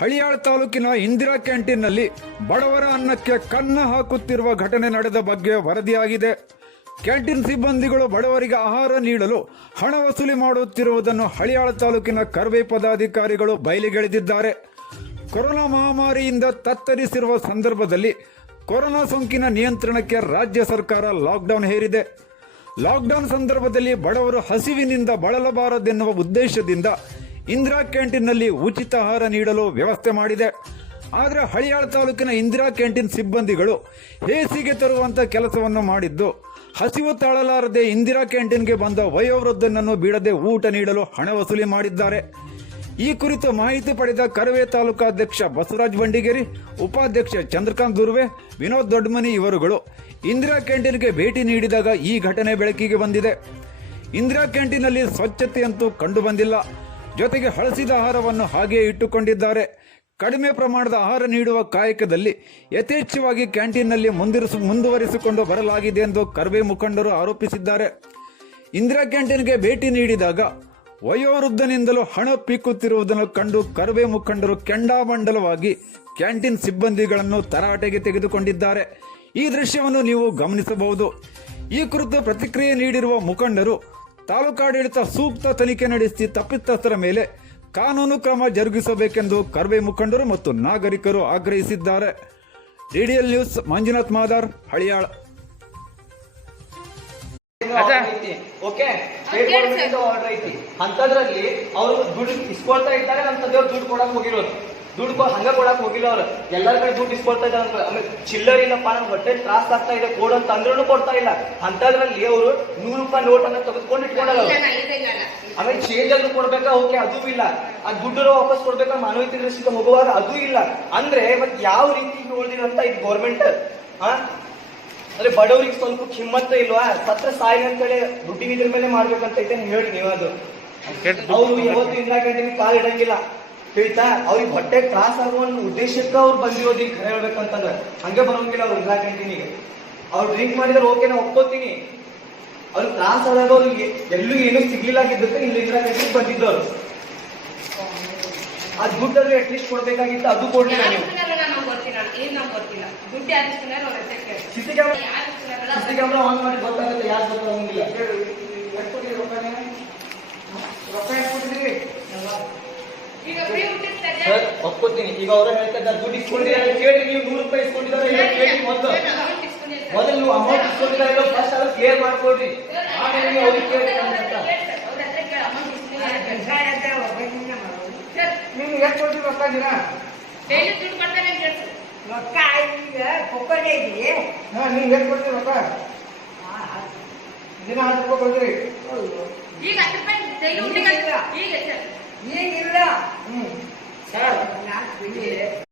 ಹಳಿಯಾಳ ತಾಲೂಕಿನ ಇಂದಿರಾ ಕ್ಯಾಂಟೀನ್ನಲ್ಲಿ ಬಡವರ ಅನ್ನಕ್ಕೆ ಕನ್ನ ಹಾಕುತ್ತಿರುವ ಘಟನೆ ನಡೆದ ಬಗ್ಗೆ ವರದಿಯಾಗಿದೆ. ಕ್ಯಾಂಟೀನ್ ಸಿಬ್ಬಂದಿಗಳು ಬಡವರಿಗೆ ಆಹಾರ ನೀಡಲು ಹಣ ವಸೂಲಿ ಮಾಡುತ್ತಿರುವುದನ್ನು ಹಳಿಯಾಳ ತಾಲೂಕಿನ ಕರ್ವೆ ಪದಾಧಿಕಾರಿಗಳು ಬಯಲಿಗೆಳೆದಿದ್ದಾರೆ. ಕೊರೋನಾ ಮಹಾಮಾರಿಯಿಂದ ತತ್ತರಿಸಿರುವ ಸಂದರ್ಭದಲ್ಲಿ ಕೊರೋನಾ ಸೋಂಕಿನ ನಿಯಂತ್ರಣಕ್ಕೆ ರಾಜ್ಯ ಸರ್ಕಾರ ಲಾಕ್ಡೌನ್ ಹೇರಿದೆ. ಲಾಕ್ಡೌನ್ ಸಂದರ್ಭದಲ್ಲಿ ಬಡವರು ಹಸಿವಿನಿಂದ ಬಳಲಬಾರದೆನ್ನುವ ಉದ್ದೇಶದಿಂದ ಇಂದಿರಾ ಕ್ಯಾಂಟೀನ್ನಲ್ಲಿ ಉಚಿತ ಆಹಾರ ನೀಡಲು ವ್ಯವಸ್ಥೆ ಮಾಡಿದೆ. ಆದರೆ ಹಳಿಯಾಳ ತಾಲೂಕಿನ ಇಂದಿರಾ ಕ್ಯಾಂಟೀನ್ ಸಿಬ್ಬಂದಿಗಳು ಹೇಸಿಗೆ ತರುವಂತ ಕೆಲಸವನ್ನು ಮಾಡಿದ್ದು, ಹಸಿವು ತಾಳಲಾರದೆ ಇಂದಿರಾ ಕ್ಯಾಂಟೀನ್ಗೆ ಬಂದ ವಯೋವೃದ್ಧನನ್ನು ಬಿಡದೆ ಊಟ ನೀಡಲು ಹಣ ವಸೂಲಿ ಮಾಡಿದ್ದಾರೆ. ಈ ಕುರಿತು ಮಾಹಿತಿ ಪಡೆದ ಕರವೇ ತಾಲೂಕಾಧ್ಯಕ್ಷ ಬಸವರಾಜ್ ಬಂಡಿಗೇರಿ, ಉಪಾಧ್ಯಕ್ಷ ಚಂದ್ರಕಾಂತ್ ದುರ್ವೆ, ವಿನೋದ್ ದೊಡ್ಡಮನಿ ಇವರುಗಳು ಇಂದಿರಾ ಕ್ಯಾಂಟೀನ್ಗೆ ಭೇಟಿ ನೀಡಿದಾಗ ಈ ಘಟನೆ ಬೆಳಕಿಗೆ ಬಂದಿದೆ. ಇಂದಿರಾ ಕ್ಯಾಂಟೀನ್ನಲ್ಲಿ ಸ್ವಚ್ಛತೆಯಂತೂ ಕಂಡು ಬಂದಿಲ್ಲ. ಜೊತೆಗೆ ಹಳಸಿದ ಆಹಾರವನ್ನು ಹಾಗೆಯೇ ಇಟ್ಟುಕೊಂಡಿದ್ದಾರೆ. ಕಡಿಮೆ ಪ್ರಮಾಣದ ಆಹಾರ ನೀಡುವ ಕಾಯಕದಲ್ಲಿ ಯಥೇಚ್ಛವಾಗಿ ಕ್ಯಾಂಟೀನ್ನಲ್ಲಿ ಮುಂದಿರಿಸು, ಮುಂದುವರಿಸಿಕೊಂಡು ಬರಲಾಗಿದೆ ಎಂದು ಕರ್ವೆ ಮುಖಂಡರು ಆರೋಪಿಸಿದ್ದಾರೆ. ಇಂದಿರಾ ಕ್ಯಾಂಟೀನ್ಗೆ ಭೇಟಿ ನೀಡಿದಾಗ ವಯೋವೃದ್ಧನಿಂದಲೂ ಹಣ ಪೀಕುತ್ತಿರುವುದನ್ನು ಕಂಡು ಕರ್ವೆ ಮುಖಂಡರು ಕೆಂಡಾಮಂಡಲವಾಗಿ ಕ್ಯಾಂಟೀನ್ ಸಿಬ್ಬಂದಿಗಳನ್ನು ತರಾಟೆಗೆ ತೆಗೆದುಕೊಂಡಿದ್ದಾರೆ. ಈ ದೃಶ್ಯವನ್ನು ನೀವು ಗಮನಿಸಬಹುದು. ಈ ಕುರಿತು ಪ್ರತಿಕ್ರಿಯೆ ನೀಡಿರುವ ಮುಖಂಡರು ತಾಲೂಕಾಡಳಿತ ಸೂಕ್ತ ತನಿಖೆ ನಡೆಸಿ ತಪ್ಪಿತಸ್ಥರ ಮೇಲೆ ಕಾನೂನು ಕ್ರಮ ಜರುಗಿಸಬೇಕೆಂದು ಕರ್ವೆ ಮುಖಂಡರು ಮತ್ತು ನಾಗರಿಕರು ಆಗ್ರಹಿಸಿದ್ದಾರೆ. DDL news, Manjunath Madar, Haliyal. Okay. Order ಐತಿ. ಅಂತದ್ರಲ್ಲಿ ಅವರು ದುಡ್ಡು ಇಸ್ಕೊಳ್ತಾ ಇದ್ದಾರೆ ನಮ್ಮ ತಂದೆಯವ್ರು ದುಡ್ಡು ಕೊಡಕ್ ಹೋಗಿರೋರು ದುಡ್ಡು ಕೊ- ಹಂಗ ಕೊಡಕ್ ಹೋಗಿಲ್ಲ ಅವ್ರು. ಎಲ್ಲರ ಕಡೆ ದುಡ್ಡು ಇಸ್ಕೊಳ್ತಾ ಇದ್ದಾರೆ ಅಂತ. ಆಮೇಲೆ ಚಿಲ್ಲರ್ ಇಲ್ಲಪ್ಪ ನಮ್ ಹೊಟ್ಟೆ ತ್ರಾಸ ಆಗ್ತಾ ಇದೆ ಕೊಡು ಅಂತ ಅಂದ್ರೂ ಕೊಡ್ತಾ ಇಲ್ಲ. ಅಂತದ್ರಲ್ಲಿ ಅವರು ನೂರು ರೂಪಾಯಿ ನೋಟ್ ಅನ್ನ ತೆಗೆದುಕೊಂಡು ಇಟ್ಕೊಂಡಲ್ಲ. ಆಮೇಲೆ ಚೇಂಜ್ ಅಲ್ಲಿ ಕೊಡ್ಬೇಕಾ? ಓಕೆ ಅದು ಇಲ್ಲ. ಆ ದುಡ್ಡು ವಾಪಸ್ ಕೊಡ್ಬೇಕಾ? ಮಾನವೀಯತೆ ದೃಷ್ಟಿಗೆ ಹೋಗುವಾಗ ಅದು ಇಲ್ಲ. ಅಂದ್ರೆ ಮತ್ ಯಾವ ರೀತಿ ಉಳಿದಿರಂತ ಇದು ಗೌರ್ಮೆಂಟ್ ಹಾ ಅಂದ್ರೆ ಬಡವರಿಗೆ ಸ್ವಲ್ಪ ಕಿಮ್ಮತ್ತ ಇಲ್ವಾ? ಸತ್ರ ಸಾಯಿ ಅಂತೇಳಿ ದುಡ್ಡಿನ ಇದ್ರ ಮೇಲೆ ಮಾಡ್ಬೇಕಂತ ಐತೆ ಹೇಳಿ ನೀವು ಅದು. ಅವ್ರು ಯಾವತ್ತು ಇಂದಿರಾ ಕಾಲ್ ಇಡಂಗಿಲ್ಲ. ತಿಳಿತಾ ಅವ್ರಿಗೆ ಹೊಟ್ಟೆ ತ್ರಾಸ ಆಗುವ ಉದ್ದೇಶಕ್ಕೆ ಅವ್ರು ಬಂದಿರೋದು ಈಗ ಖರೆ ಹೇಳ್ಬೇಕಂತಂದ್ರೆ ಹಂಗೆ ಬರೋಂಗಿಲ್ಲ ಅವ್ರು ಇಲ್ಲ ಕ್ಯಾಂಟೀನಿಗೆ ಅವ್ರು ಡ್ರಿಂಕ್ ಮಾಡಿದ್ರೆ ಓಕೆ ನಾ ಒಪ್ಕೋತೀನಿ. ಅವ್ರಿಗೆ ತ್ರಾಸ ಆದಾಗ ಅವ್ರಿಗೆ ಎಲ್ಲೂ ಏನೂ ಸಿಗ್ಲಿಲ್ಲ ಆಗಿದ್ದಕ್ಕೆ ಇಲ್ಲಿ ಇಂದಿರಾ ಕ್ಯಾಂಟೀನ್ ಬಂದಿದ್ದವ್ರು. ಆ ದುಡ್ಡಲ್ಲಿ ಅಟ್ಲೀಸ್ಟ್ ಕೊಡ್ಬೇಕಾಗಿತ್ತು, ಅದು ಕೊಡ್ಲಿಲ್ಲ ಅವ್ರ. CC camera CC camera on ಮಾಡಿ ಗೊತ್ತಾಗುತ್ತೆ, ಯಾರು ಗೊತ್ತಾಗಂಗಿಲ್ಲ ಸರ್ ಒಪ್ಕೋತೀನಿ. ಈಗ ಅವರು ಹೇಳ್ತಾ ಇದ್ದಾರೆ ದುಡ್ಡು ಇಸ್ಕೊಂಡಿದ್ದಾರೆ ಕೇಳಿ ನೀವು ನೂರು ರೂಪಾಯಿ ಇಸ್ಕೊಂಡಿದ್ದಾರೆ ಇಲ್ಲ ಕೇಳಿ ಮೊದಲು. ನೀವು ಅಮೌಂಟ್ ಇಸ್ಕೊಂಡಿದ್ದಾರೆ ಫಸ್ಟ್ ಅದನ್ನ ಕ್ಲಿಯರ್ ಮಾಡ್ಕೊಡ್ರಿ ಆಮೇಲೆ ನೀವು ಅವ್ರಿಗೆ ಕೇಳಿ ಅಂತ ನಿಮ್ಗೆ ಎಷ್ಟು ಕೊಡ್ತೀವಿ ರೊಕ್ಕ ದಿನ ಡೈಲಿ ದುಡ್ಡು ಅಂತ ಸರ್. ರೊಕ್ಕ ಈಗ ಕೊಪ್ಪಳೇ ಇದೆಯೇ ಹಾ ನೀವು ಎಷ್ಟು ಕೊಡ್ತೀವಿ ರೊಕ್ಕ? ದಿನ ಹತ್ತು ರೂಪಾಯಿ ಕೊಡ್ತೀರಿ. ಈಗ ಹತ್ತು ರೂಪಾಯಿ ಈಗ ಇಲ್ಲ. ಈಗ ಸರ್. நீ இருந்தா சார். நான்